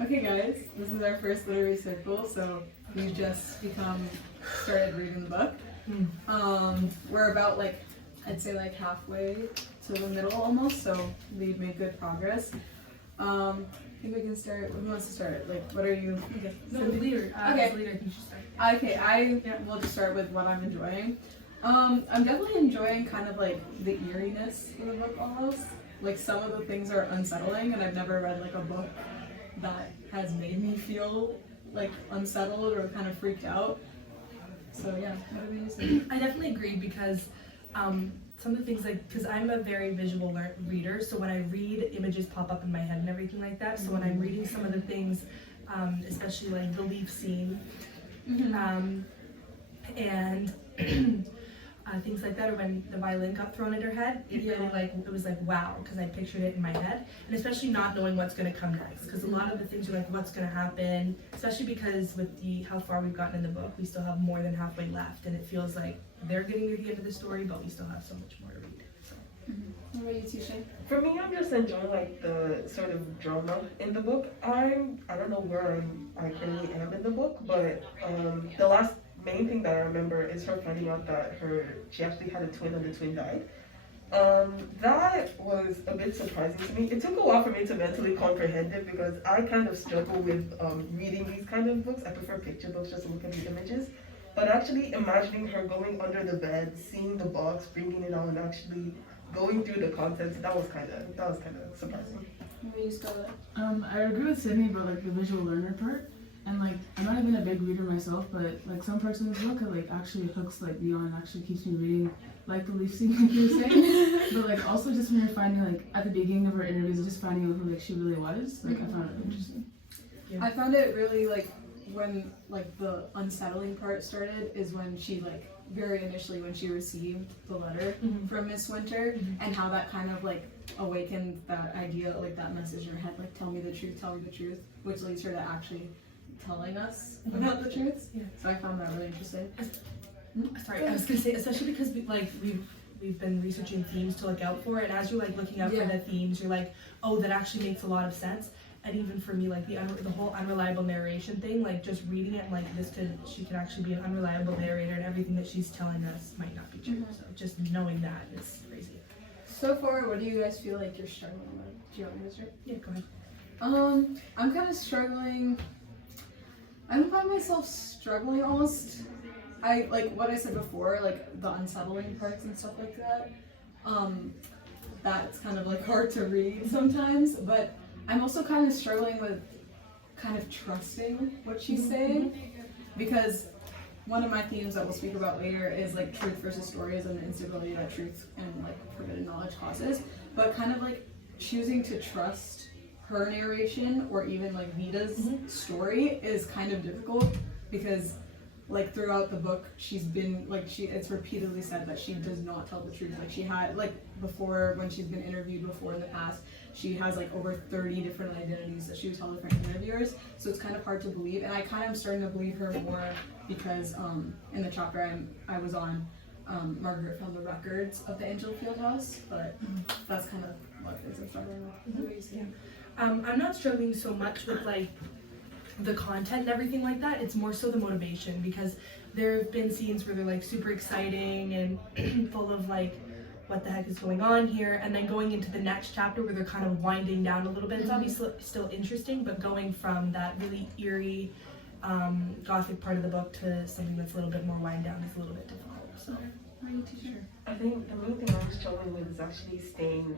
Okay guys, this is our first literary circle, so we just started reading the book. We're about I'd say halfway to the middle almost, so we've made good progress. I think we can start, who wants to start? What are you? Okay. No, the leader. Okay. The leader, I think you should start. Okay, I will just start with what I'm enjoying. I'm definitely enjoying kind of the eeriness of the book almost. Some of the things are unsettling, and I've never read a book that has made me feel unsettled or kind of freaked out. So yeah, what do you say? I definitely agree because some of the things because I'm a very visual reader, so when I read, images pop up in my head and everything like that. So when I'm reading some of the things, especially the leaf scene, and things like that, or when the violin got thrown at her head, it really it was wow, because I pictured it in my head, and especially not knowing what's going to come next, because a lot of the things are what's going to happen, especially because with how far we've gotten in the book, we still have more than halfway left, and it feels like they're getting to the end of the story, but we still have so much more to read. So. What about you, Tiseyi? For me, I'm just enjoying the sort of drama in the book. I don't know where I currently am in the book, but the last main thing that I remember is her finding out that she actually had a twin and the twin died. That was a bit surprising to me. It took a while for me to mentally comprehend it because I kind of struggle with reading these kind of books. I prefer picture books just to look at the images. But actually imagining her going under the bed, seeing the box, bringing it out, and actually going through the contents, that was kind of surprising. What about you, Scarlett? I agree with Sydney about the visual learner part. And I'm not even a big reader myself, but some parts of this book it actually hooks me on and actually keeps me reading, the leaf scene you were saying. But also just when you're finding at the beginning of her interviews, just finding out who she really was, I found it interesting. Yeah. I found it really when the unsettling part started is when she very initially when she received the letter from Miss Winter, and how that kind of awakened that idea, that message in her head, tell me the truth, which leads her to actually telling us about the truth. Yeah. So I found that really interesting. Sorry, I was gonna say, especially because we've been researching themes to look out for, and as you're looking out for the themes, you're oh, that actually makes a lot of sense. And even for me, the whole unreliable narration thing, just reading it, she could actually be an unreliable narrator, and everything that she's telling us might not be true. So just knowing that is crazy. So far, what do you guys feel you're struggling with? Do you want me to start? Yeah, go ahead. I'm kind of struggling. I don't find myself struggling almost. I what I said before, the unsettling parts and stuff like that. That's kind of hard to read sometimes, but I'm also kind of struggling with kind of trusting what she's saying, because one of my themes that we'll speak about later is truth versus stories and the instability that truth and forbidden knowledge causes, but kind of choosing to trust her narration or even Vita's story is kind of difficult, because throughout the book she's been it's repeatedly said that she does not tell the truth. She had before, when she's been interviewed before in the past, she has over 30 different identities that she would tell different interviewers, so it's kind of hard to believe, and I kind of am starting to believe her more because in the chapter I was on, Margaret found the records of the Angel Field House, but that's kind of what it is I'm struggling with. Yeah. I'm not struggling so much with the content and everything like that. It's more so the motivation, because there have been scenes where they're super exciting and full of what the heck is going on here, and then going into the next chapter where they're kind of winding down a little bit. It's obviously still interesting, but going from that really eerie gothic part of the book to something that's a little bit more wind down is a little bit difficult. So I think the main thing I'm struggling with is actually staying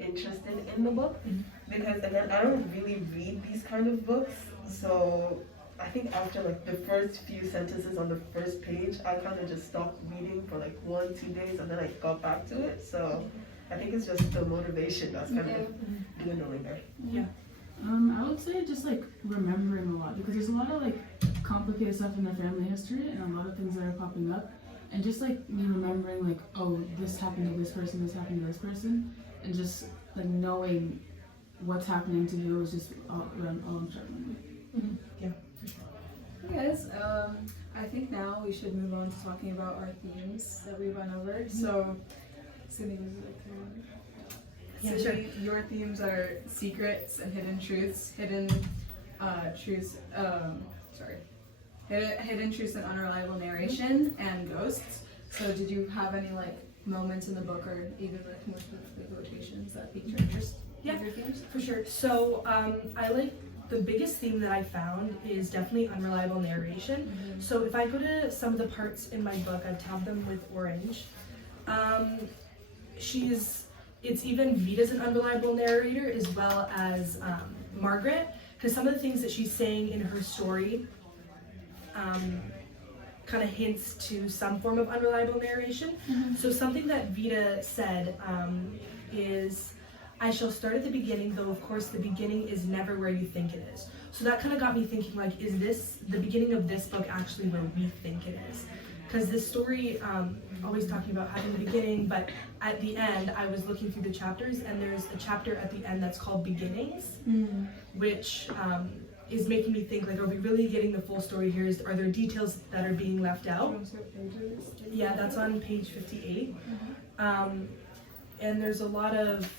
interested in the book, because again, I don't really read these kind of books, so I think after the first few sentences on the first page, I kind of just stopped reading for 1-2 days, and then I got back to it. So I think it's just the motivation that's kind of dwindling there. Yeah. I would say just remembering a lot, because there's a lot of complicated stuff in their family history and a lot of things that are popping up, and just me remembering oh, this happened to this person, this happened to this person, and just knowing what's happening to who is just all I'm struggling with. Yeah. Hey guys, I think now we should move on to talking about our themes that we went over. So, Sydney, was it Yeah, So sure. your themes are secrets and hidden truths, truths. Hidden truths and unreliable narration and ghosts. So did you have any like moments in the book or even like more specific quotations that piqued your interest? Yeah. With your themes? For sure. So I like the biggest theme that I found is definitely unreliable narration. So if I go to some of the parts in my book, I've tabbed them with orange. It's even Vita's an unreliable narrator as well as Margaret, because some of the things that she's saying in her story kind of hints to some form of unreliable narration. So something that Vita said is, I shall start at the beginning, though of course the beginning is never where you think it is. So that kind of got me thinking, like, is this, the beginning of this book actually where we think it is? Because this story, always talking about having the beginning, but at the end, I was looking through the chapters, and there's a chapter at the end that's called Beginnings, which is making me think, like, are we really getting the full story here? Are there details that are being left out? Yeah, that's on page 58. And there's a lot of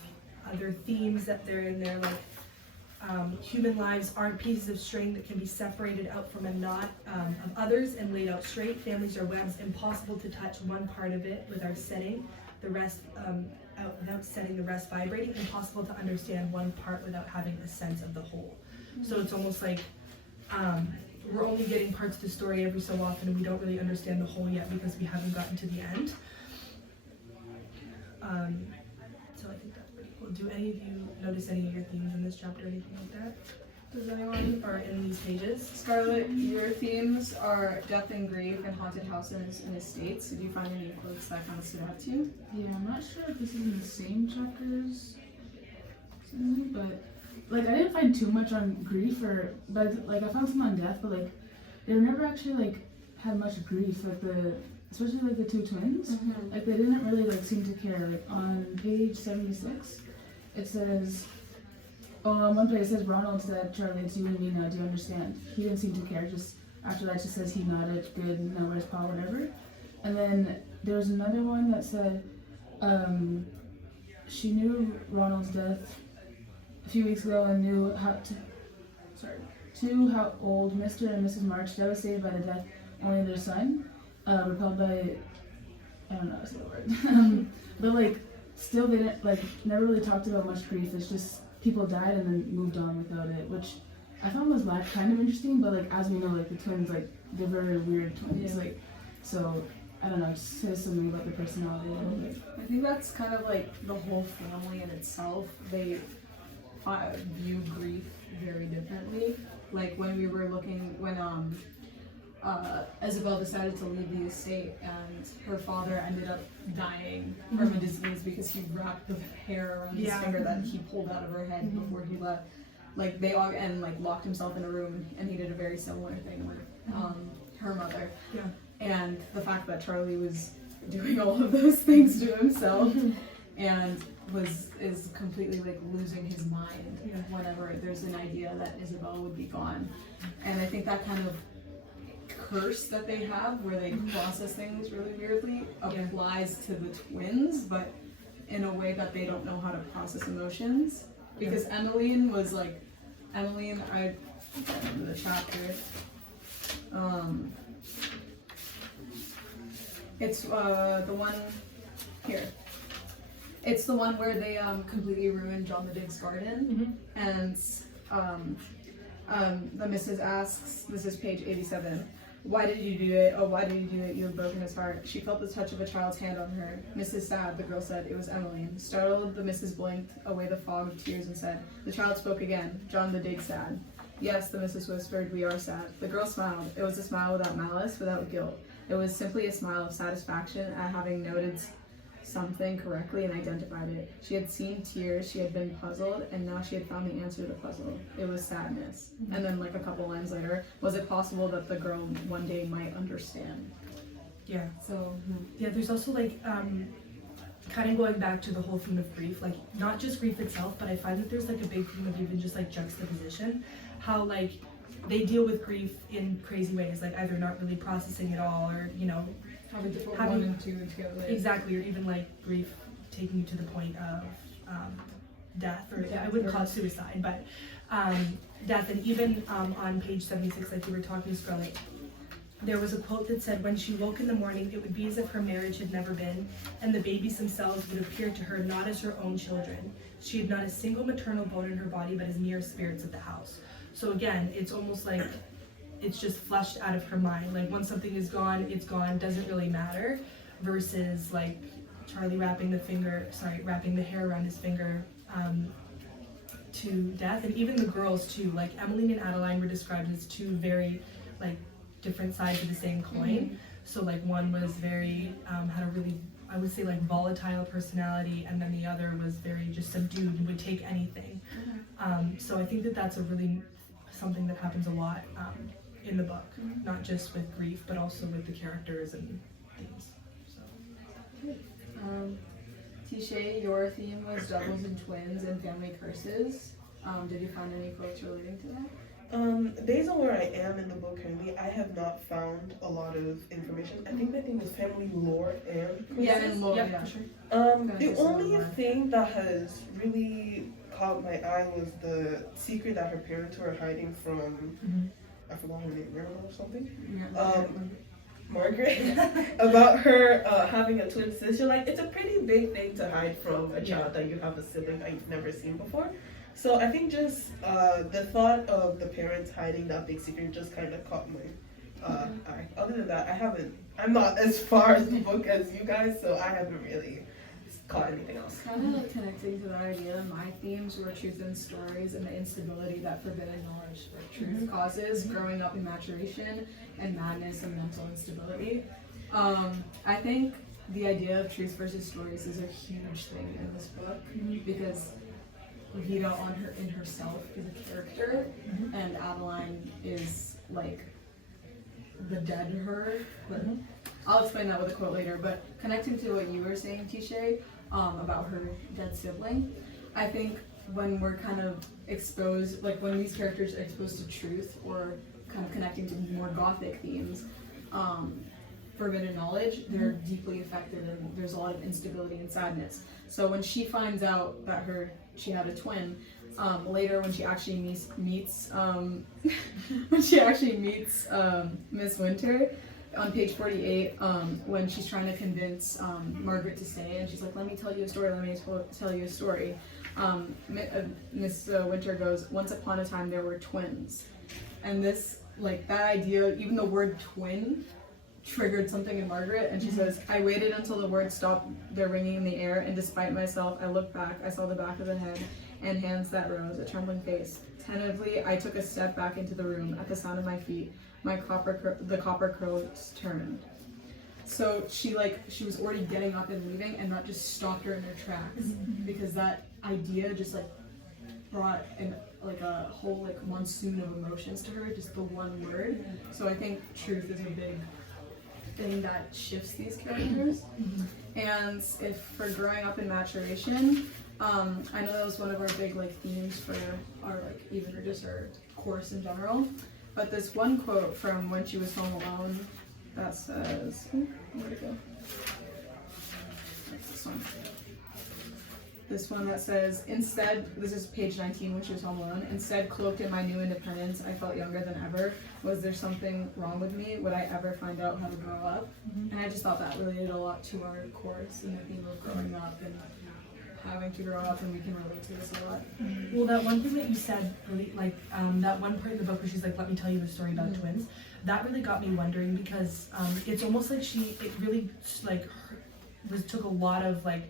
other themes that they're in there, like human lives aren't pieces of string that can be separated out from a knot of others and laid out straight. Families are webs, impossible to touch one part of it without setting the rest out, without setting the rest vibrating. Impossible to understand one part without having a sense of the whole. So it's almost like we're only getting parts of the story every so often, and we don't really understand the whole yet because we haven't gotten to the end. So I think that's pretty cool. Do any of you notice any of your themes in this chapter or anything like that? Does anyone? Or in these pages? Scarlett, your themes are death and grief and haunted houses and estates. Did you find any quotes that kind of stood out to you? Yeah, I'm not sure if this is in the same chapters, but like I didn't find too much on grief but like I found some on death, but like they were never actually like had much grief, like especially like the two twins. Like they didn't really like seem to care. Like on page 76, it says, one place it says, Ronald said, Charlie, it's you and me now, do you understand? He didn't seem to care. Just after that, just says he nodded, good, now where's Paul, whatever. And then there was another one that said, she knew Ronald's death a few weeks ago and knew how old Mr. and Mrs. March, devastated by the death only of their son, repelled by, I don't know how to say the word, but like still they didn't, like never really talked about much grief. It's just people died and then moved on without it, which I found was like kind of interesting, but like as we know, like the twins, like they're very weird twins, like, so I don't know, it just says something about the personality a little bit. I think that's kind of like the whole family in itself. They view grief very differently. Like when we were looking, when Isabel decided to leave the estate and her father ended up dying from a disease because he wrapped the hair around his finger that he pulled out of her head before he left. Like they all, and like locked himself in a room, and he did a very similar thing with her mother. Yeah. And the fact that Charlie was doing all of those things to himself and is completely like losing his mind whenever there's an idea that Isabel would be gone. And I think that kind of curse that they have where they process things really weirdly applies to the twins, but in a way that they don't know how to process emotions. Because Emmeline was like, I can't remember the chapter. It's the one here. It's the one where they completely ruined John the Dig's garden, and the missus asks, this is page 87, why did you do it? Oh, why did you do it? You have broken his heart. She felt the touch of a child's hand on her. Mrs. Sad, the girl said. It was Emmeline. Startled, the missus blinked away the fog of tears and said, the child spoke again. John the Dig sad. Yes, the missus whispered, we are sad. The girl smiled. It was a smile without malice, without guilt. It was simply a smile of satisfaction at having noted something correctly and identified it. She had seen tears, she had been puzzled, and now she had found the answer to the puzzle. It was sadness. And then like a couple lines later, was it possible that the girl one day might understand? Yeah. So yeah, there's also like kind of going back to the whole theme of grief, like not just grief itself, but I find that there's like a big theme of even just like juxtaposition, how like they deal with grief in crazy ways, like either not really processing it all, or you know, having to put one and two together. Exactly, or even like grief taking you to the point of death, or I wouldn't call it suicide, but death. And even on page 76, like you were talking, Scarlett, there was a quote that said, when she woke in the morning, it would be as if her marriage had never been, and the babies themselves would appear to her not as her own children. She had not a single maternal bone in her body, but as mere spirits of the house. So again, it's almost like it's just flushed out of her mind. Like once something is gone, it's gone, doesn't really matter, versus like Charlie wrapping the hair around his finger to death. And even the girls too, like Emmeline and Adeline were described as two very like different sides of the same coin. So like one was very had a really, I would say, like volatile personality, and then the other was very just subdued and would take anything. So I think that that's a really something that happens a lot in the book, not just with grief but also with the characters and things. So Tiseyi, your theme was doubles and twins and family curses. Did you find any quotes relating to that? Based on where I am in the book currently, I have not found a lot of information. I think my thing was family lore and curses. Yeah, and lore, yeah, for sure. The only thing that has really caught my eye was the secret that her parents were hiding from, I forgot her name, Myrna or something? Margaret, about her having a twin sister. Like, it's a pretty big thing to hide from a child that you have a sibling that you've never seen before. So I think just the thought of the parents hiding that big secret just kind of caught my eye. Other than that, I'm not as far as the book as you guys, so I haven't really caught anything else. Kind of like connecting to that idea, my themes were truth in stories and the instability that forbidden knowledge or truth causes, growing up in maturation, and madness and mental instability. I think the idea of truth versus stories is a huge thing in this book, because Vita in herself is a character, and Adeline is like the dead her. But I'll explain that with a quote later. But connecting to what you were saying, Tiseyi, about her dead sibling, I think when we're kind of exposed, like when these characters are exposed to truth or kind of connecting to more gothic themes, forbidden knowledge, they're deeply affected, and there's a lot of instability and sadness. So when she finds out that she had a twin, later when she actually meets Miss Winter on page 48, when she's trying to convince Margaret to stay, and she's like, let me tell you a story. Miss Winter goes, once upon a time there were twins. And this, like, that idea, even the word twin triggered something in Margaret, and she says, I waited until the words stopped their ringing in the air, and despite myself, I looked back, I saw the back of the head and hands that rose, a trembling face. Tentatively, I took a step back into the room. At the sound of my feet, the copper curls turned. So she was already getting up and leaving, and that just stopped her in her tracks, because that idea just like brought a whole like monsoon of emotions to her, just the one word. So I think truth is a big thing that shifts these characters. And if for growing up in maturation, I know that was one of our big like themes for our our course in general. But this one quote from When She Was Home Alone that says, where'd it go? This one. This one that says, instead, this is page 19, When She Was Home Alone, instead, cloaked in my new independence, I felt younger than ever. Was there something wrong with me? Would I ever find out how to grow up? And I just thought that related a lot to our course and the theme of growing up and having to grow up, and we can relate to this a lot. Well, that one thing that you said, really, like that one part in the book where she's like, let me tell you a story about twins, that really got me wondering, because it's almost like it really like took a lot of like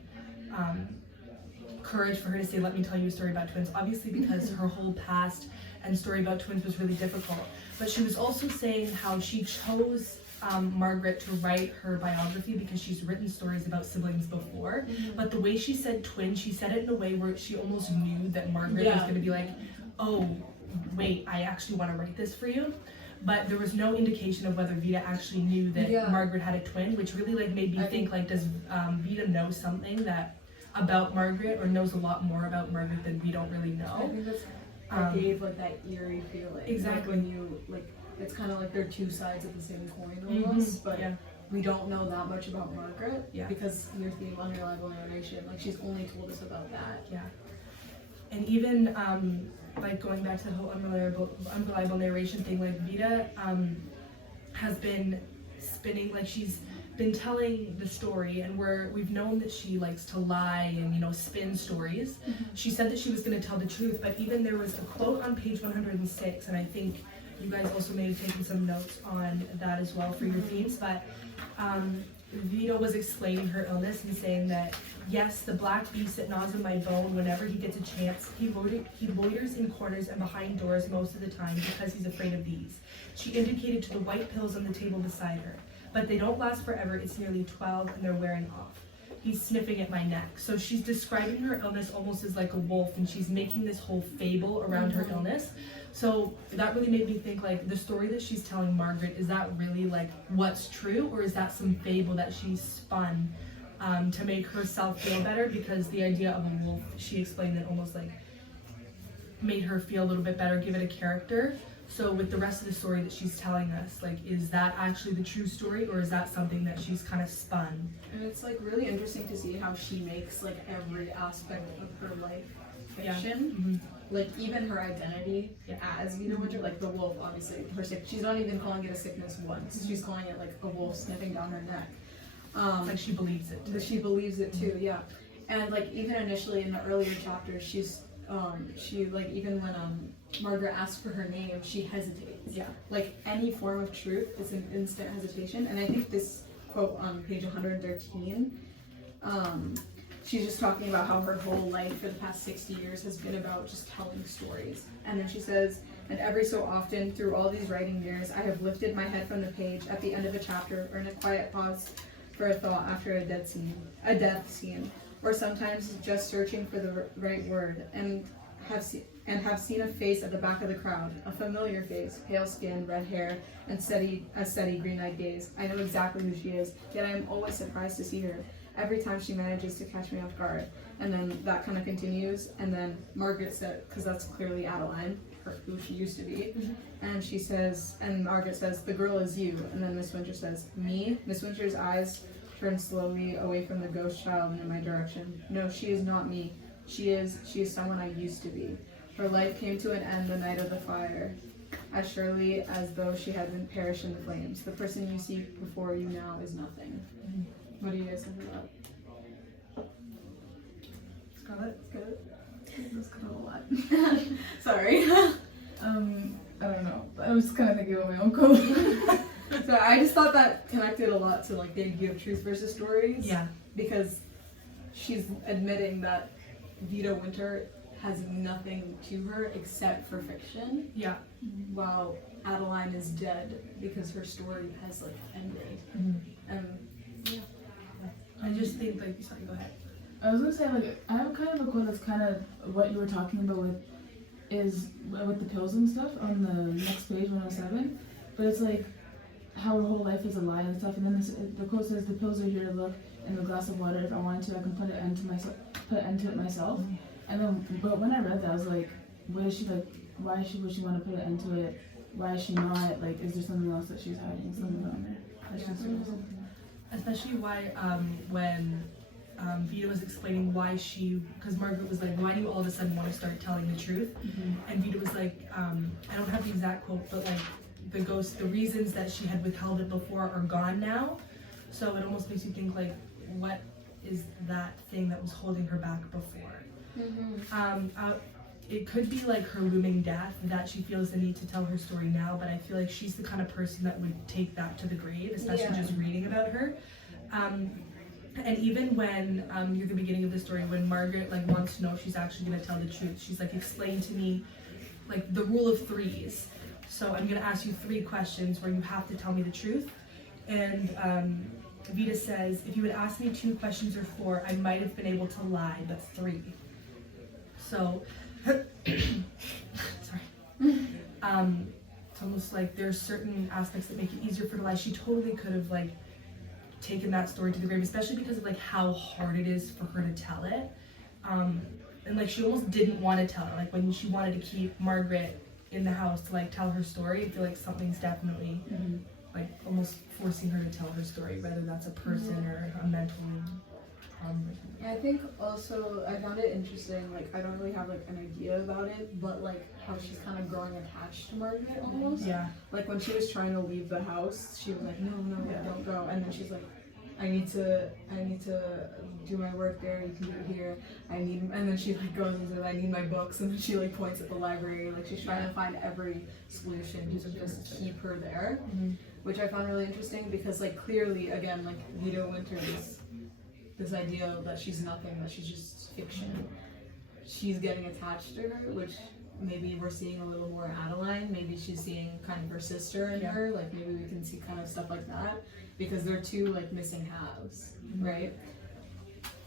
courage for her to say, let me tell you a story about twins, obviously because her whole past and story about twins was really difficult. But she was also saying how she chose Margaret to write her biography because she's written stories about siblings before, but the way she said twin, she said it in a way where she almost knew that Margaret was going to be like, oh wait, I actually want to write this for you. But there was no indication of whether Vita actually knew that Margaret had a twin, which really like made me think, like, does Vita know something that about Margaret, or knows a lot more about Margaret than we don't really know? I think that gave like that eerie feeling. Exactly. Like when you like, it's kind of like they're two sides of the same coin almost, but we don't know that much about Margaret because your theme, unreliable narration, like she's only told us about that. And even like going back to the whole unreliable narration thing, like Vita has been spinning, like she's been telling the story, and we've known that she likes to lie and, you know, spin stories. She said that she was going to tell the truth, but even there was a quote on page 106, and I think you guys also may have taken some notes on that as well for your themes, but Vito was explaining her illness and saying that, yes, the black beast that gnaws on my bone whenever he gets a chance, he loiters in corners and behind doors most of the time because he's afraid of these. She indicated to the white pills on the table beside her. But they don't last forever. It's nearly 12 and they're wearing off. He's sniffing at my neck. So she's describing her illness almost as like a wolf, and she's making this whole fable around her illness. So that really made me think, like, the story that she's telling Margaret, is that really like what's true, or is that some fable that she spun to make herself feel better? Because the idea of a wolf, she explained, that almost like made her feel a little bit better, give it a character. So with the rest of the story that she's telling us, like, is that actually the true story, or is that something that she's kind of spun? And it's like really interesting to see how she makes like every aspect of her life fiction. Like even her identity as Vita Winter, like the wolf, obviously her she's not even calling it a sickness once. She's calling it like a wolf sniffing down her neck. Like she believes it. But she believes it too, yeah. And like even initially in the earlier chapters, she like even when Margaret asks for her name, she hesitates. Yeah. Like any form of truth is an instant hesitation. And I think this quote on page 113, she's just talking about how her whole life for the past 60 years has been about just telling stories. And then she says, and every so often through all these writing years, I have lifted my head from the page at the end of a chapter, or in a quiet pause for a thought after a death scene, or sometimes just searching for the right word, and have seen a face at the back of the crowd, a familiar face, pale skin, red hair, and steady green-eyed gaze. I know exactly who she is, yet I am always surprised to see her. Every time she manages to catch me off guard. And then that kind of continues, and then Margaret said, because that's clearly Adeline, who she used to be, and she says, and Margaret says, the girl is you, and then Miss Winter says, me? Miss Winter's eyes turn slowly away from the ghost child and in my direction. No, she is not me. She is someone I used to be. Her life came to an end the night of the fire, as surely as though she had been perished in the flames. The person you see before you now is nothing. What do you guys think about that? Scarlett? That's kind of a lot. Sorry. I don't know. I was kind of thinking about my own code. So I just thought that connected a lot to like the idea of truth versus stories. Yeah. Because she's admitting that Vita Winter has nothing to her except for fiction. Yeah. While Adeline is dead because her story has like ended. Yeah. I just think, like, sorry, go ahead. I was gonna say, like, I have kind of a quote that's kind of what you were talking about with the pills and stuff on the next page, 107. But it's like how her whole life is a lie and stuff. And then the quote says, "The pills are here to look in the glass of water. If I wanted to, I can put an end to it myself." And then, but when I read that, I was like, what is she like? Why would she want to put an end to it? Why is she not? Like, is there something else that she's hiding? Something on there? Especially why when Vita was explaining why because Margaret was like, why do you all of a sudden want to start telling the truth? And Vita was like, I don't have the exact quote, but like the reasons that she had withheld it before are gone now. So it almost makes you think, like, what is that thing that was holding her back before? It could be like her looming death, that she feels the need to tell her story now, but I feel like she's the kind of person that would take that to the grave, especially just reading about her. And even when near the beginning of the story, when Margaret like wants to know if she's actually going to tell the truth, she's like, explain to me like the rule of threes. So I'm going to ask you 3 questions where you have to tell me the truth. And Vita says, if you had asked me 2 questions or 4, I might have been able to lie, but 3. So, sorry. It's almost like there's certain aspects that make it easier for her to lie. She totally could have like taken that story to the grave, especially because of like how hard it is for her to tell it. And like she almost didn't want to tell it. Like when she wanted to keep Margaret in the house to like tell her story, I feel like something's definitely like almost forcing her to tell her story, whether that's a person or a mental problem or something. And I think also I found it interesting, like I don't really have like an idea about it, but like how she's kind of growing attached to Margaret almost. Yeah. Like when she was trying to leave the house, she was like, no, don't go. And then she's like, I need to do my work there, you can do it here. And then she like goes and says, I need my books, and then she like points at the library, like she's trying to find every solution to just keep her there. Which I found really interesting because like clearly again, like Vito Winters, this idea that she's nothing, that she's just fiction. She's getting attached to her, which maybe we're seeing a little more Adeline. Maybe she's seeing kind of her sister in her. Like maybe we can see kind of stuff like that because they're two like missing halves, right?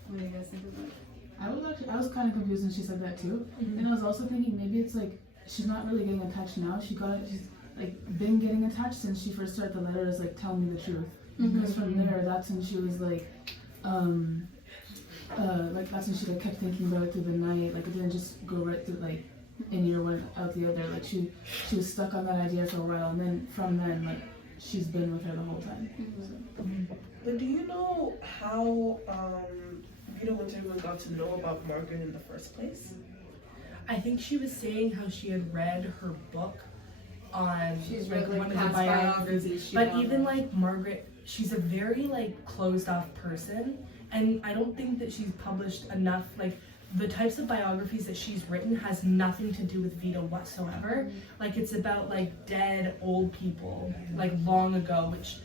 What do you guys think of that? I was kind of confused when she said that too, and I was also thinking maybe it's like she's not really getting attached now. She's like been getting attached since she first started the letters, like tell me the truth. Because from there, that's when she was like that's when she like kept thinking about it through the night. Like it didn't just go right through like in year one out the other. Like she was stuck on that idea for a while, and then from then like she's been with her the whole time. But do you know how Vito Winterman got to know about Margaret in the first place? I think she was saying how she had read her book on She's like read, one like, of the past biographies. biographies. But even like Margaret, she's a very like closed off person, and I don't think that she's published enough. Like the types of biographies that she's written has nothing to do with Vito whatsoever. Like it's about like dead old people like long ago, which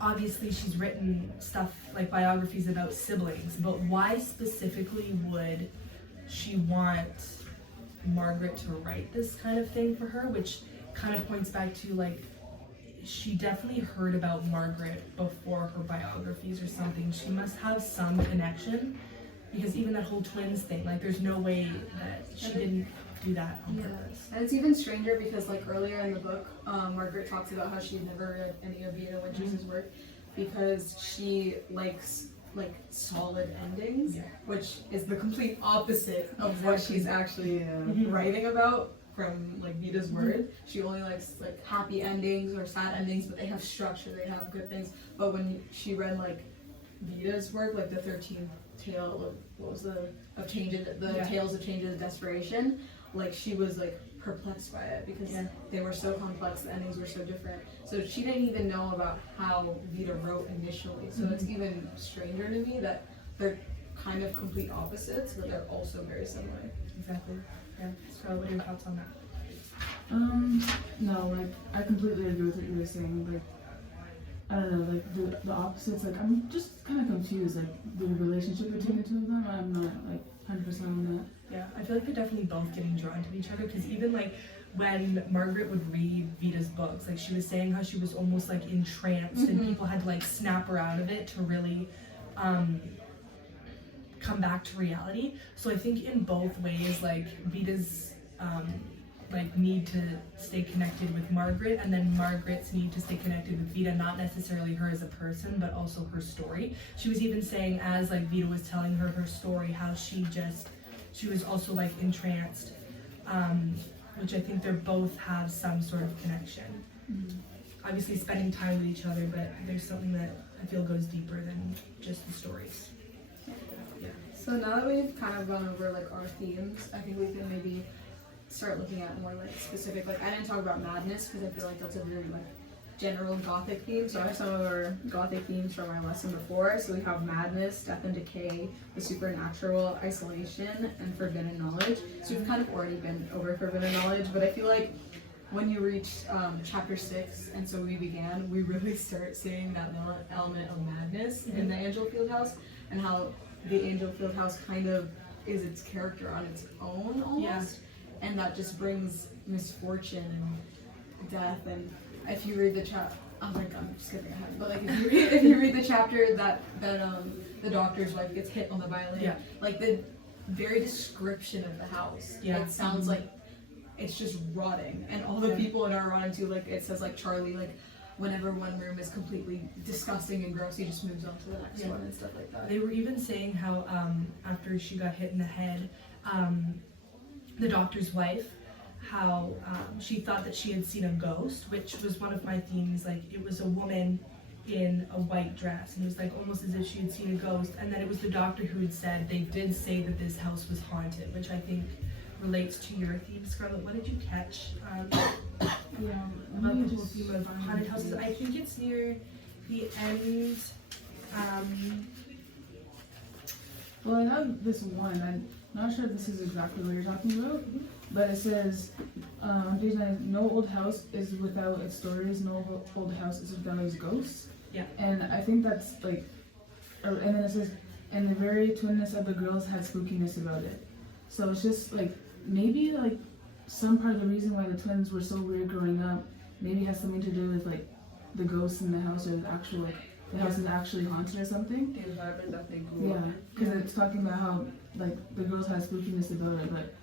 obviously she's written stuff like biographies about siblings, but why specifically would she want Margaret to write this kind of thing for her, which kind of points back to like she definitely heard about Margaret before her biographies or something. She must have some connection, because even that whole twins thing, like there's no way that she didn't do that on purpose. And it's even stranger because like earlier in the book, Margaret talks about how she'd never read any of Vito Winters' work because she likes like solid endings, which is the complete opposite of what she's actually writing about from like Vita's word. She only likes like happy endings or sad endings, but they have structure, they have good things. But when she read like Vita's work, like the 13th tale, what was the tales of changes and desperation, like she was like perplexed by it because they were so complex, the endings were so different. So she didn't even know about how Vita wrote initially. So it's even stranger to me that they're kind of complete opposites, but they're also very similar. Exactly. Yeah. Scarlett, what are your thoughts on that? No, like I completely agree with what you were saying. Like I don't know, like the opposites. Like I'm just kind of confused. Like the relationship between the two of them, I'm not like 100% on that. Yeah, I feel like they're definitely both getting drawn to each other, because even like when Margaret would read Vita's books, like she was saying how she was almost like entranced and people had to like snap her out of it to really come back to reality. So I think in both ways, like Vita's like need to stay connected with Margaret, and then Margaret's need to stay connected with Vita, not necessarily her as a person, but also her story. She was even saying, as like Vita was telling her story, how she was also like entranced, which I think they both have some sort of connection. Obviously spending time with each other, but there's something that I feel goes deeper than just the stories. So now that we've kind of gone over like our themes, I think we can maybe start looking at more like specific, like I didn't talk about madness because I feel like that's a very like general gothic theme. So I have some of our gothic themes from our lesson before. So we have madness, death and decay, the supernatural, isolation, and forbidden knowledge. So we've kind of already been over forbidden knowledge, but I feel like when you reach chapter 6, and so we began, we really start seeing that element of madness in the Angel Field House, and how the Angel Field House kind of is its character on its own almost, and that just brings misfortune and death. And if you read the chapter, oh my god, I'm skipping ahead, but like if you read the chapter that the doctor's wife gets hit on the violin, like the very description of the house, it sounds like it's just rotting, and all the people in our rotting too. Like it says like Charlie, like whenever one room is completely disgusting and gross, he just moves on to the next one and stuff like that. They were even saying how after she got hit in the head, the doctor's wife, how she thought that she had seen a ghost, which was one of my themes. Like it was a woman in a white dress, and it was like almost as if she had seen a ghost. And then it was the doctor who had said they did say that this house was haunted, which I think relates to your theme, Scarlett. What did you catch Yeah. about the whole theme of haunted houses? I think it's near the end. Well, I have this one. I'm not sure if this is exactly what you're talking about, but it says, on page 9, no old house is without its stories, no old house is without its ghosts. Yeah. And I think that's like, and then it says, and the very twinness of the girls had spookiness about it. So it's just like, maybe like some part of the reason why the twins were so weird growing up, maybe has something to do with like the ghosts in the house, or the actual like, the house is actually haunted or something. The environment that they grew Yeah, up. because it's talking about how like the girls had spookiness about it, but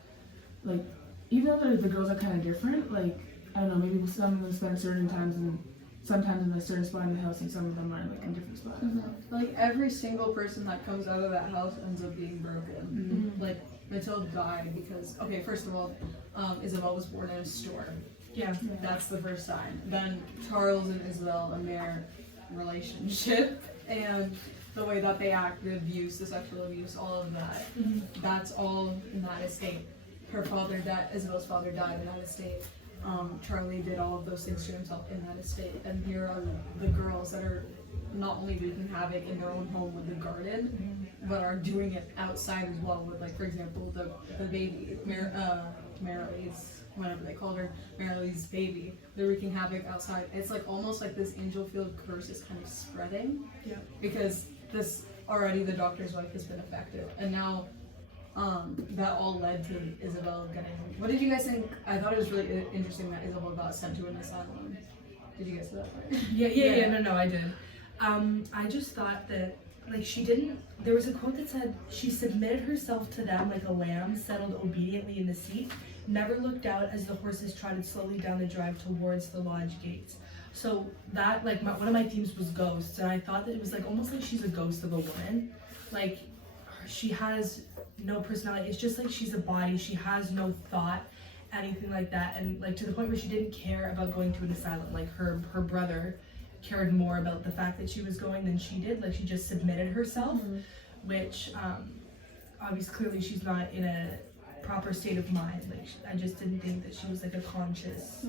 like even though the girls are kind of different, like I don't know, maybe some of them spend certain times and sometimes in a certain spot in the house, and some of them are like in different spots. Like every single person that comes out of that house ends up being broken. Like Matilda died because, okay, first of all, Isabel was born in a store. Yeah. That's the first sign. Then Charles and Isabel and their relationship and the way that they act, the abuse, the sexual abuse, all of that. That's all in that estate. Her father died, Isabel's father died in that estate. Charlie did all of those things to himself in that estate. And here are the girls that are not only wreaking havoc in their own home with the garden, but are doing it outside as well with, like, for example, the baby, Marilee's, whatever they called her, Marilee's baby. They're wreaking havoc outside. It's like almost like this Angelfield curse is kind of spreading. Yeah. Because this already the doctor's wife has been affected, and now that all led to Isabel getting. What did you guys think? I thought it was really interesting that Isabel got sent to an asylum. Did you guys see that part? Yeah. No, I did. I just thought that, like, she didn't. There was a quote that said she submitted herself to them like a lamb, settled obediently in the seat, never looked out as the horses trotted slowly down the drive towards the lodge gates. So that, like, one of my themes was ghosts, and I thought that it was like almost like she's a ghost of a woman. Like, she has no personality. It's just like she's a body. She has no thought, anything like that. And like to the point where she didn't care about going to an asylum. Like her brother cared more about the fact that she was going than she did. Like she just submitted herself, which obviously clearly she's not in a proper state of mind. Like I just didn't think that she was like a conscious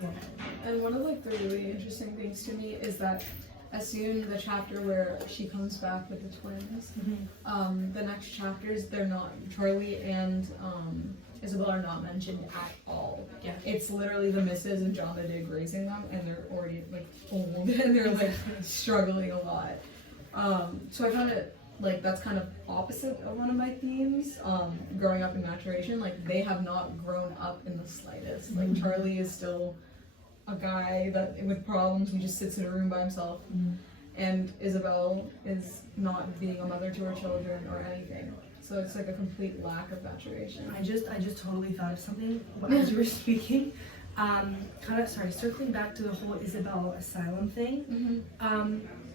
woman. And one of like the really interesting things to me is that as soon the chapter where she comes back with the twins, the next chapters they're not, Charlie and Isabel are not mentioned at all. Yeah. It's literally the Mrs. and John the Dig raising them, and they're already like old and they're like struggling a lot. So I found it like that's kind of opposite of one of my themes. Growing up in maturation, like they have not grown up in the slightest. Like Charlie is still a guy that with problems, he just sits in a room by himself. And Isabel is not being a mother to her children or anything. So it's like a complete lack of maturation. I just totally thought of something as you were speaking. Circling back to the whole Isabel asylum thing.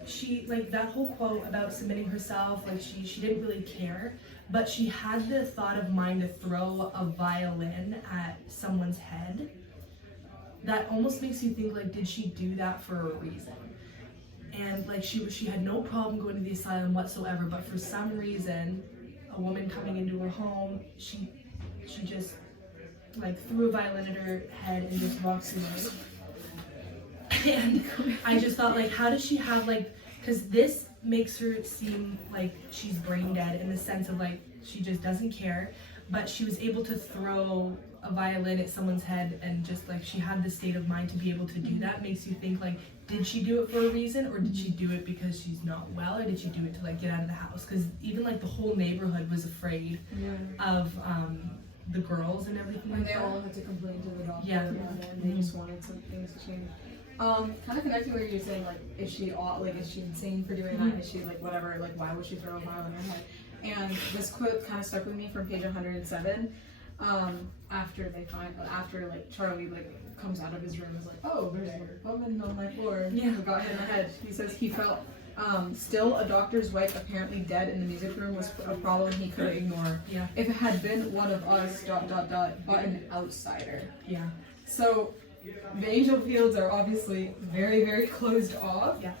She, like, that whole quote about submitting herself, like she didn't really care, but she had the thought of mind to throw a violin at someone's head. That almost makes you think, like, did she do that for a reason? And like she had no problem going to the asylum whatsoever, but for some reason, a woman coming into her home, she just like threw a violin at her head and just walks away. And I just thought, like, how does she have, like, because this makes her seem like she's brain dead in the sense of like she just doesn't care, but she was able to throw a violin at someone's head and just like she had the state of mind to be able to do that. Makes you think, like, did she do it for a reason, or did she do it because she's not well, or did she do it to like get out of the house? Because even like the whole neighborhood was afraid of the girls and everything. And like they that. all had to complain to the doctor. Yeah. And they just wanted some things to change. Kind of connecting where you're saying, like, is she insane for doing that? Is she like whatever? Like, why would she throw a violin in her head? And this quote kind of stuck with me from page 107. After like Charlie like comes out of his room and is like, oh, there's a woman on my floor who got hit in the head. He says he felt still a doctor's wife apparently dead in the music room was a problem he couldn't ignore. Yeah. If it had been one of us, ... but an outsider. Yeah. So the Angelfields are obviously very, very closed off. Yeah.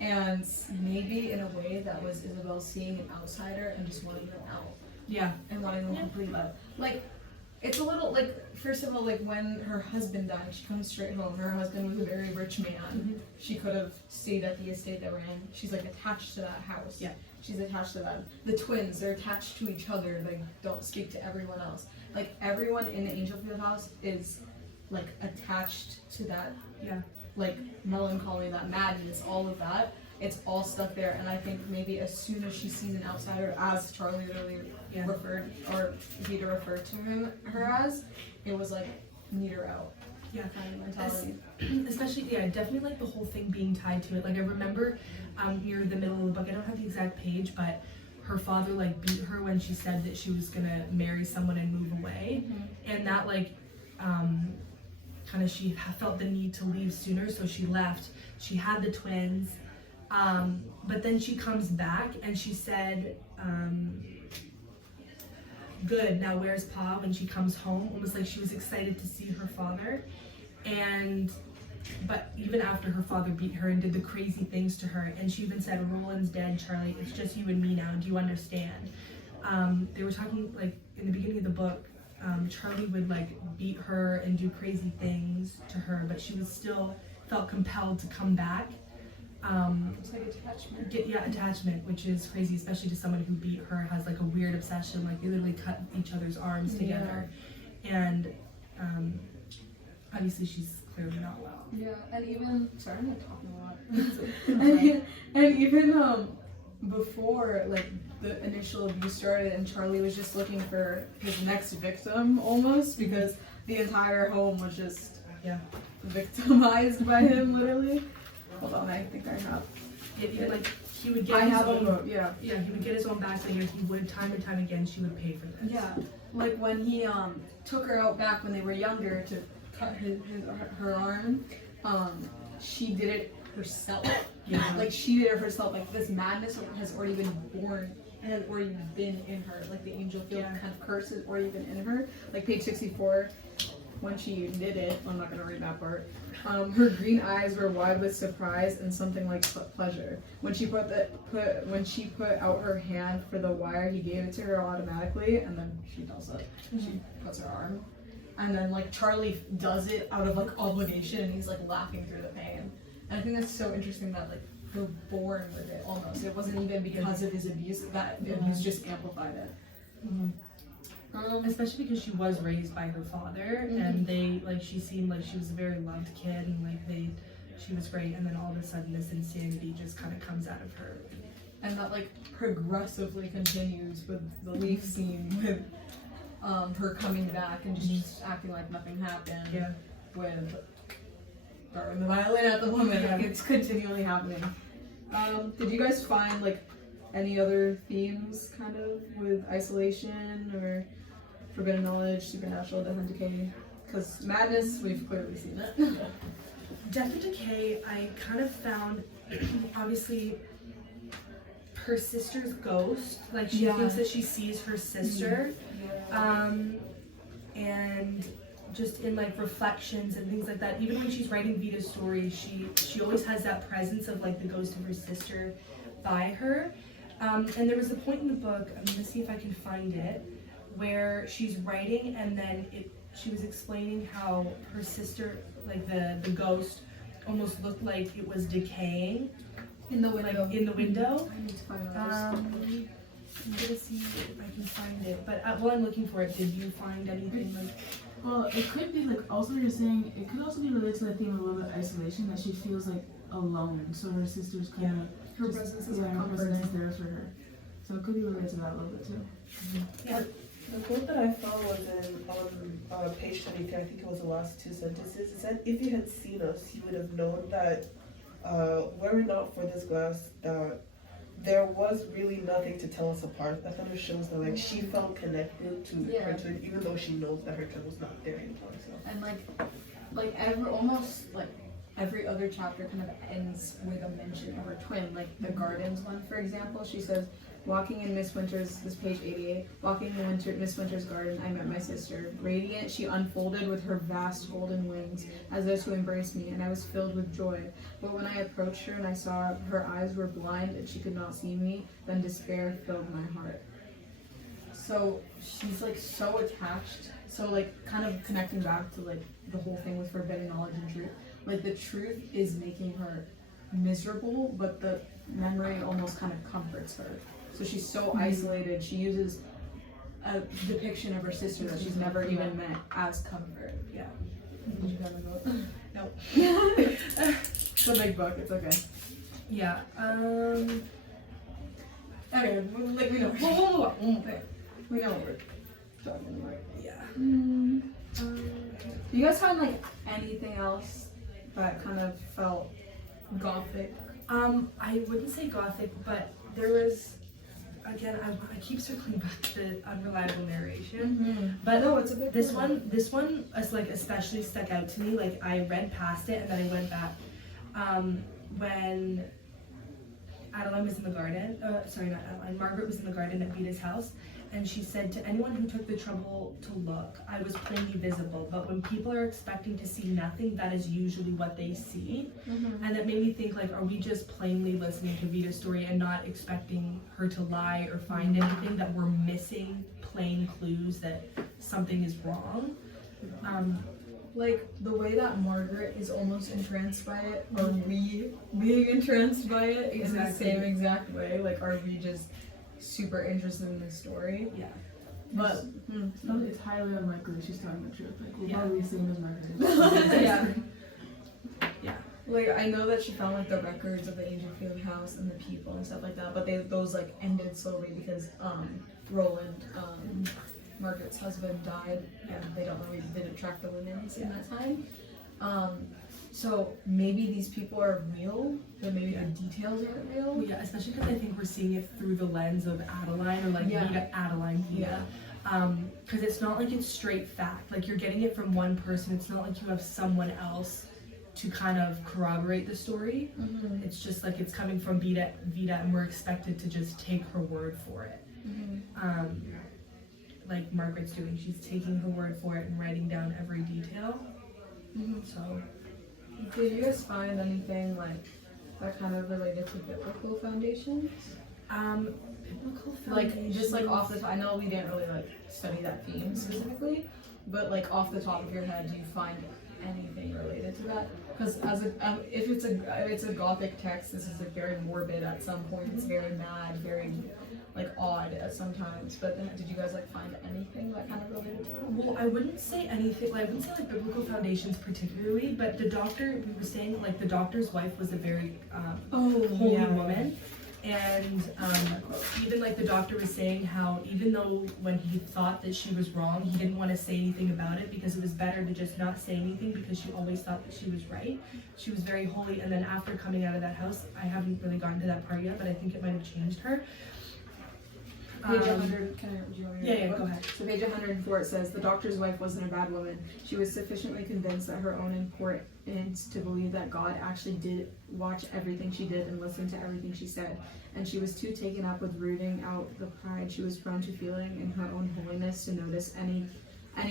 And maybe in a way that was Isabel seeing an outsider and just wanting them out. Yeah. And wanting them completely out. Like, it's a little, like, first of all, like, when her husband died, she comes straight home. Her husband was a very rich man. Mm-hmm. She could have stayed at the estate they were in. She's, like, attached to that house. Yeah. She's attached to that. The twins, they're attached to each other. They don't speak to everyone else. Like, everyone in the Angelfield house is, like, attached to that, like, melancholy, that madness, all of that. It's all stuck there. And I think maybe as soon as she sees an outsider, as Charlie earlier referred, or Vita referred to her as, it was like, need her out. Yeah. Kind of mentality. Especially, definitely like the whole thing being tied to it. Like I remember near the middle of the book, I don't have the exact page, but her father like beat her when she said that she was gonna marry someone and move away. And that like kind of she felt the need to leave sooner, so she left. She had the twins, but then she comes back and she said, good, now where's Pa? When she comes home, almost like she was excited to see her father. But even after her father beat her and did the crazy things to her, and she even said, Roland's dead, Charlie, it's just you and me now, do you understand? They were talking, like, in the beginning of the book, Charlie would, like, beat her and do crazy things to her, but she was still felt compelled to come back. It's like attachment. Attachment, which is crazy, especially to someone who beat her, has like a weird obsession, like they literally cut each other's arms together. And obviously she's clearly not well. Yeah, and even, sorry, I'm not talking a lot. and even before like the initial abuse started and Charlie was just looking for his next victim almost, because the entire home was just victimized by him literally. Hold on, I think I have. Even like he would get his own. Yeah, he would get his own back later. He would time and time again. She would pay for this. Yeah, like when he took her out back when they were younger to cut her arm, she did it herself. Yeah, like she did it herself. Like this madness has already been born and has already been in her. Like the Angelfield kind of curse has already been in her. Like page 64. When she did it, I'm not gonna read that part. Her green eyes were wide with surprise and something like pleasure. When she put out her hand for the wire, he gave it to her automatically, and then she does it. She puts her arm, and then like Charlie does it out of like obligation, and he's like laughing through the pain. And I think that's so interesting that like they're born with it almost. It wasn't even because of his abuse that the abuse just amplified it. Especially because she was raised by her father, and they like she seemed like she was a very loved kid, and like she was great, and then all of a sudden this insanity just kind of comes out of her, and that like progressively continues with the leaf scene with her coming back and just acting like nothing happened. Yeah. With throwing the violin at the woman, like it's continually happening. Did you guys find like any other themes kind of with isolation or forbidden knowledge, supernatural, death and decay? Because madness, we've clearly seen it. Death and decay, I kind of found, obviously, her sister's ghost. Like she thinks that she sees her sister, and just in like reflections and things like that. Even when she's writing Vita's stories, she always has that presence of like the ghost of her sister by her. And there was a point in the book, I'm gonna see if I can find it, where she's writing and then she was explaining how her sister, like the ghost, almost looked like it was decaying In the window. Like in the window. I need to find those. I'm gonna see if I can find it. But while I'm looking for it, did you find anything like? Well, it could be like also you're saying it could also be related to the theme of a little bit of isolation, that she feels like alone. So her sister's kind of Her presence is her comforting. presence is there for her. So it could be related to that a little bit too. Yeah. The quote that I found was on page 23, I think it was the last two sentences. It said, if you had seen us, you would have known that were it not for this glass, there was really nothing to tell us apart. That kind of shows that like she felt connected to her twin, even though she knows that her twin was not there anymore. So. And every other chapter kind of ends with a mention of her twin. Like the gardens one, for example, she says, Walking in Miss Winter's, this page 88, walking in Miss Winter's garden, I met my sister. Radiant, she unfolded with her vast golden wings, as though to embrace me, and I was filled with joy. But when I approached her and I saw her eyes were blind and she could not see me, then despair filled my heart. So she's like so attached, so like kind of connecting back to like the whole thing with forbidden knowledge and truth. Like the truth is making her miserable, but the memory almost kind of comforts her. So she's so isolated. She uses a depiction of her sister that she's never even met as comfort. Yeah. Did you have a vote? No. It's a big book. It's okay. Yeah. Okay, like we know. We know what we're talking about. Yeah. Do you guys find like anything else that kind of felt gothic? I wouldn't say gothic, but there was, again, I keep circling back to the unreliable narration. But no, it's a bit this one is like especially stuck out to me. Like I read past it and then I went back. When Adeline was in the garden, sorry, not Adeline, Margaret was in the garden at Vita's house, and she said, to anyone who took the trouble to look, I was plainly visible, but when people are expecting to see nothing, that is usually what they see. And that made me think, like, are we just plainly listening to Vita's story and not expecting her to lie or find anything, that we're missing plain clues that something is wrong? Like the way that Margaret is almost entranced by it, are we being entranced by it in the same exact way? Like, are we just super interested in the story? Yeah. But it's highly unlikely she's telling the truth. Like we're probably the same as Margaret. yeah. Like I know that she found like the records of the Angelfield house and the people and stuff like that, but those like ended slowly because Roland, Margaret's husband, died, and they didn't track the linens in that time. So maybe these people are real, but maybe the details aren't real. Well, yeah, especially because I think we're seeing it through the lens of Adeline, or like Vita, Adeline, Vita. Because it's not like it's straight fact. Like you're getting it from one person. It's not like you have someone else to kind of corroborate the story. It's just like it's coming from Vita, and we're expected to just take her word for it. Like Margaret's doing. She's taking her word for it and writing down every detail. So, did you guys find anything like that kind of related to biblical foundations? Biblical foundations. Like just like off the top, I know we didn't really like study that theme specifically, but like off the top of your head, do you find anything related to that? Because as if it's a gothic text, this is like very morbid at some points, very mad, very like odd at sometimes. But then, did you guys like find anything that kind of related to it? Well, I wouldn't say anything. Like, I wouldn't say like biblical foundations particularly, but the doctor, we were saying like the doctor's wife was a very holy woman. And even like the doctor was saying how even though when he thought that she was wrong, he didn't want to say anything about it because it was better to just not say anything because she always thought that she was right. She was very holy. And then after coming out of that house, I haven't really gotten to that part yet, but I think it might have changed her. Page 100, can I read you? Yeah, go ahead. So page 104, it says, the doctor's wife wasn't a bad woman. She was sufficiently convinced that her own importance to believe that God actually did watch everything she did and listen to everything she said. And she was too taken up with rooting out the pride she was prone to feeling in her own holiness to notice any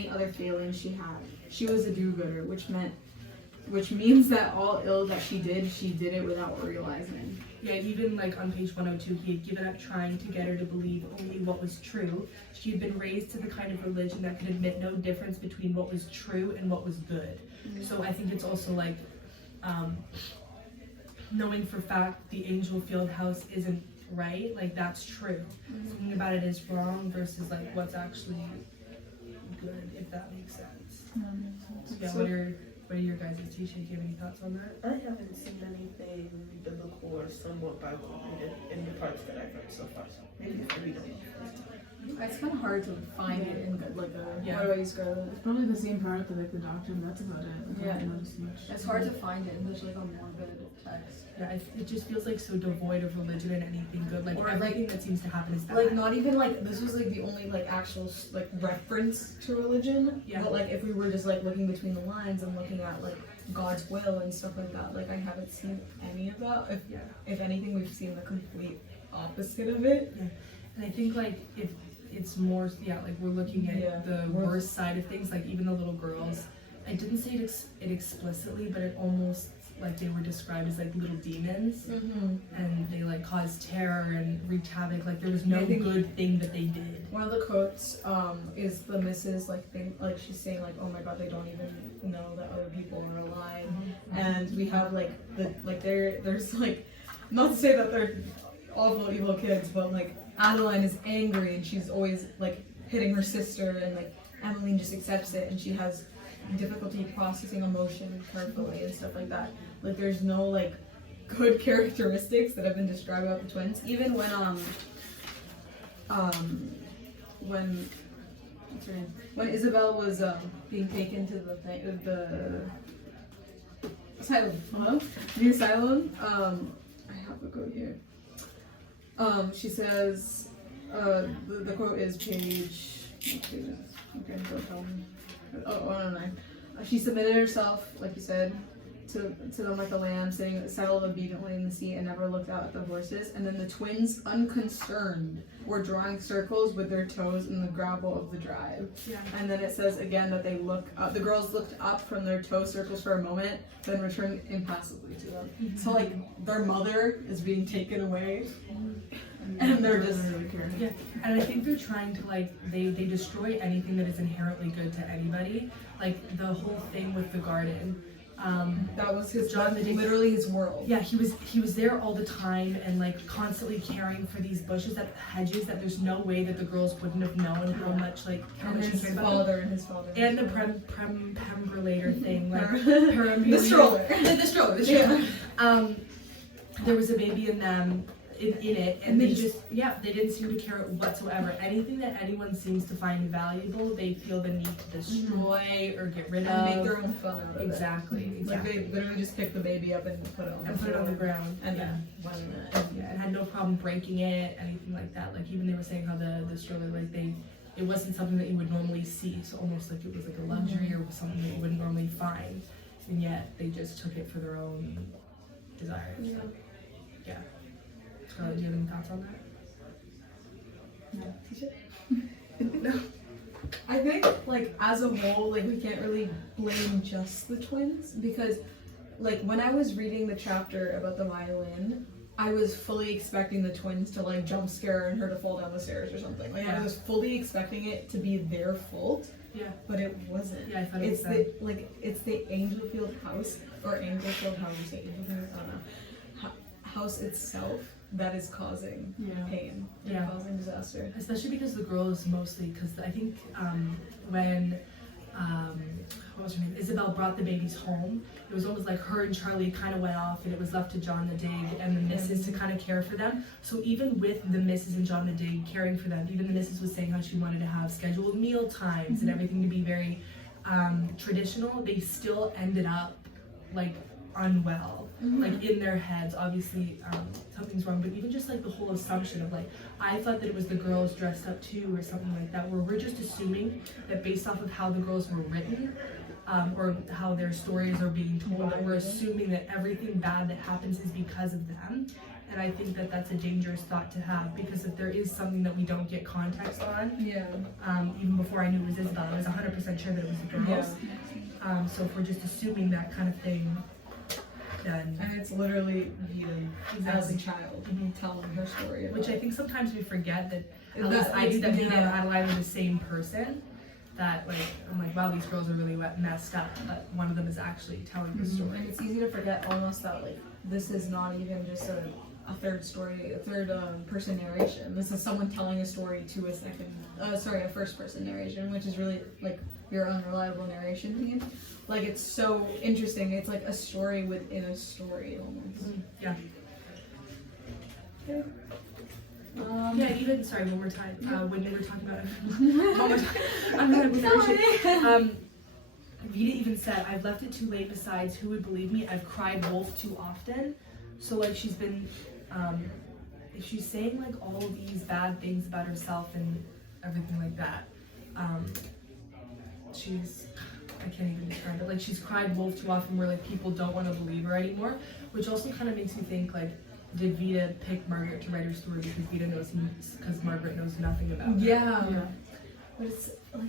other failings she had. She was a do-gooder, which means that all ill that she did it without realizing. Yeah, even like on page 102, he had given up trying to get her to believe only what was true. She had been raised to the kind of religion that could admit no difference between what was true and what was good. So I think it's also like knowing for fact the Angelfield house isn't right, like that's true. Thinking about it is wrong versus like what's actually good, if that makes sense. Yeah, So, what are your guys' teachers? Do you have any thoughts on that? I haven't seen anything biblical or somewhat Bible in the parts that I've read so far. So maybe we don't know. it's kind of hard to find it in like a. Yeah. What about you, Scarlett? It's probably the same part with like the doctor, but that's about it. I don't notice much. It's hard to find it in such like a morbid text. Yeah, it just feels like so devoid of religion and anything good. Like Or, everything that seems to happen is bad. Like not even like this was like the only like actual like reference to religion. Yeah. But like if we were just like looking between the lines and looking at like God's will and stuff like that, like I haven't seen any of that. If anything, we've seen the complete opposite of it. And I think like if it's more, like we're looking at the worst side of things, like even the little girls. I didn't say it explicitly, but it almost like they were described as like little demons, and they like caused terror and wreaked havoc. Like there was no good thing that they did. One of the quotes is the missus like thing, like she's saying like, oh my god, they don't even know that other people are alive. And we have like there's like, not to say that they're awful evil kids, but like Adeline is angry and she's always like hitting her sister, and like Emmeline just accepts it and she has difficulty processing emotion carefully and stuff like that. Like there's no like good characteristics that have been described about the twins. Even when when Isabel was being taken to the asylum, the asylum. I have a quote here. She says, the quote is page. Okay, don't tell me. 109. She submitted herself, like you said, to them like a lamb, sitting settled obediently in the seat and never looked out at the horses. And then the twins, unconcerned, were drawing circles with their toes in the gravel of the drive. Yeah. And then it says again that they look up. The girls looked up from their toe circles for a moment, then returned impassively to them. So like their mother is being taken away, and they're just really caring. Yeah, and I think they're trying to like they destroy anything that is inherently good to anybody. Like the whole thing with the garden. That was his literally his world. Yeah, he was there all the time and like constantly caring for these bushes, that hedges, that there's no way that the girls wouldn't have known how much like how and much his he cared father and his father and the pembrulator thing, like the stroller. The stroller. There was a baby in them. In it, and they didn't seem to care whatsoever. Anything that anyone seems to find valuable, they feel the need to destroy or get rid of. And make their own fun out of it. Exactly. Like they literally just pick the baby up and put it on the ground. And then and had no problem breaking it, anything like that. Like even they were saying how the stroller, like it wasn't something that you would normally see, so almost like it was like a luxury or something that you wouldn't normally find, and yet they just took it for their own desires. Yeah. Do you have any thoughts on that? No. I think, like, as a whole, like, we can't really blame just the twins, because, like, when I was reading the chapter about the violin, I was fully expecting the twins to, like, jump scare and her to fall down the stairs or something. Like, I was fully expecting it to be their fault. Yeah. But it wasn't. Yeah, I thought it was it's the Angelfield house, or Angelfield, how do you say Angelfield? I don't know. House itself that is causing pain, causing disaster. Especially because the girls mostly, because I think when what was her name? Isabel brought the babies home, it was almost like her and Charlie kind of went off, and it was left to John the Dig and the missus to kind of care for them. So even with the missus and John the Dig caring for them, even the missus was saying how she wanted to have scheduled meal times and everything to be very traditional, they still ended up like unwell. Like in their heads, obviously something's wrong, but even just like the whole assumption of like, I thought that it was the girls dressed up too or something like that, where we're just assuming that based off of how the girls were written or how their stories are being told, that we're assuming that everything bad that happens is because of them. And I think that that's a dangerous thought to have, because if there is something that we don't get context on, even before I knew it was Isabel, I was 100% sure that it was the girls. So if we're just assuming that kind of thing, then... And it's literally Vita as a child telling her story. Which I think sometimes we forget that, at least I do, that Vita and Adeline are the same person. That like, I'm like, wow, these girls are really messed up, but one of them is actually telling the story. And it's easy to forget almost that like, this is not even just a third story, a third person narration. This is someone telling a story to a first person narration, which is really like your unreliable narration theme. Like, it's so interesting. It's like a story within a story almost. Yeah. Okay. Even, sorry, one more time, when you were talking about it, one more time, I'm gonna narration. Vita even said, I've left it too late, besides, who would believe me? I've cried wolf too often. So like, she's been, if she's saying like all of these bad things about herself and everything like that, I can't even describe it, like she's cried wolf too often, where like people don't want to believe her anymore, which also kind of makes me think like, did Vita pick Margaret to write her story because Margaret knows nothing about her? Yeah. Yeah. But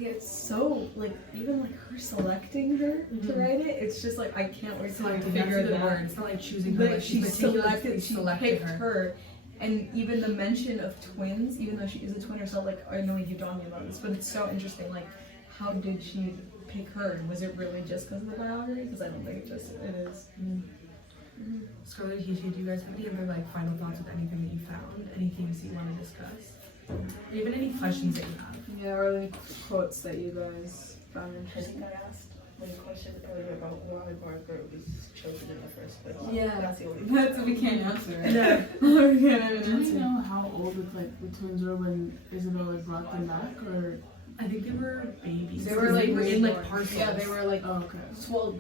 it's so like even like her selecting her to write it. It's just like I can't wait to like Selecting, that's figure a good that word. out. It's not like choosing her, But like she meticulously selected. She picked her. And even the mention of twins, even though she is a twin herself, like I know you told me about this, but it's so interesting. Like, how did she pick her? Was it really just because of the biography? Because I don't think it is. Scarlett, Tisei, do you guys have any other like final thoughts with anything that you found? Any themes that you want to discuss? Or even any questions that you have? Yeah, or any quotes that you guys found I interesting. think I asked one question earlier about why Margaret was chosen in the first place. Yeah, That's the only that's we can't answer. Right? No. We can't Do we answer. know how old the twins were when Isabel like brought them back, or? I think they were babies. They were like in like newborn. parcels. Yeah, they were like Oh, okay. well,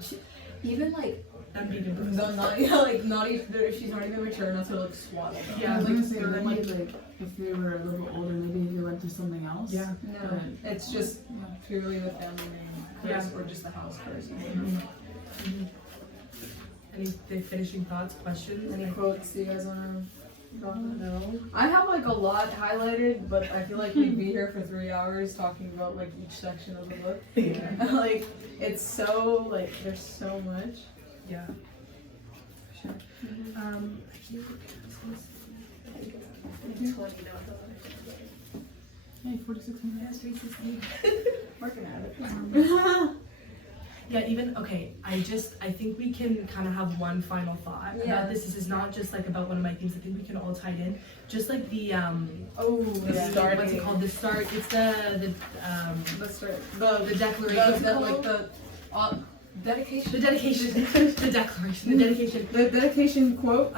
even like That'd be the the not yeah, like not even she's not even mature enough to like swaddle them. Yeah, I was like gonna say they're maybe like like if they were a little older, maybe if they went to something else. Yeah. no, it's just purely the family name curse or just the house curse. Any finishing thoughts, questions? Any quotes you guys want to talk about? No. I have like a lot highlighted, but I feel like we'd be here for 3 hours talking about like each section of the book. Yeah. Like it's so like there's so much. Yeah. Sure. I think Hey, 46 minutes. Working at it. Yeah, even okay. I think we can kind of have one final thought Yeah. about this. This is not just like about one of my themes. I think we can all tie it in. Just like the Oh, yeah. start. what's it called? The start. It's the The start. the declaration. Like the dedication. The dedication. The declaration. The dedication. The dedication quote.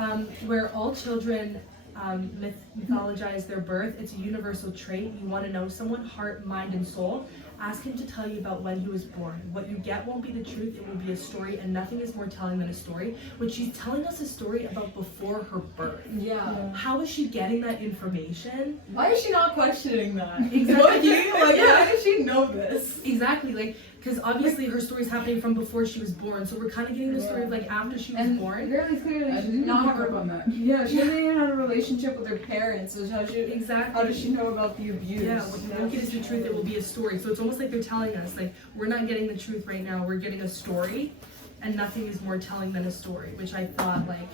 Where all children mythologize their birth. It's a universal trait. You want to know someone, heart, mind, and soul. Ask him to tell you about when he was born. What you get won't be the truth, it will be a story, and nothing is more telling than a story. When she's telling us a story about before her birth. Yeah. How is she getting that information? Why is she not questioning that? Exactly. What do you like? Yeah. Why does she know this? Exactly, like, because obviously her story's happening from before she was born, so we're kind of getting the story of like after she was born. Very clearly, I she didn't did not even have pick up on that. Yeah, she didn't even have a relationship with her parents. So how Exactly. does she know about the abuse? Yeah, what you won't get is the truth, it will be a story. So it's almost like they're telling us, like, we're not getting the truth right now, we're getting a story, and nothing is more telling than a story, which I thought, like,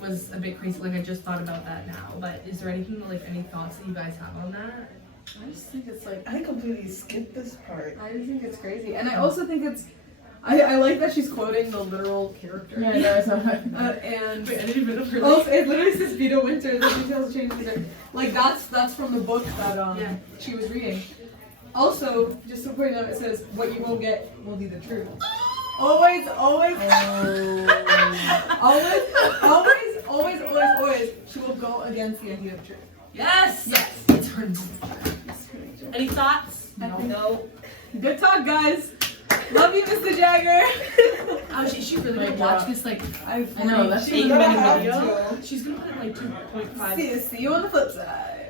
was a bit crazy. Like, I just thought about that now. But is there anything, like, any thoughts that you guys have on that? I just think it's like I completely skipped this part. I just think it's crazy, and I also think it's. I like that she's quoting the literal character. Yeah, yeah, I saw that. And Wait, I didn't even know her. also, it literally says Vita Winter. The details change. Like that's from the book that Yeah. she was reading. Also, just to point out, it says what you won't get will be the truth. Always, always, always, she will go against the idea of truth. Yes! Yes! It's her. Any thoughts? No. Good talk, guys. Love you, Mr. Jagger. Oh, she really Like, would watch this, like, I know, that's She's She's gonna gonna have video. to. She's gonna put it like 2.5. See you on the flip side.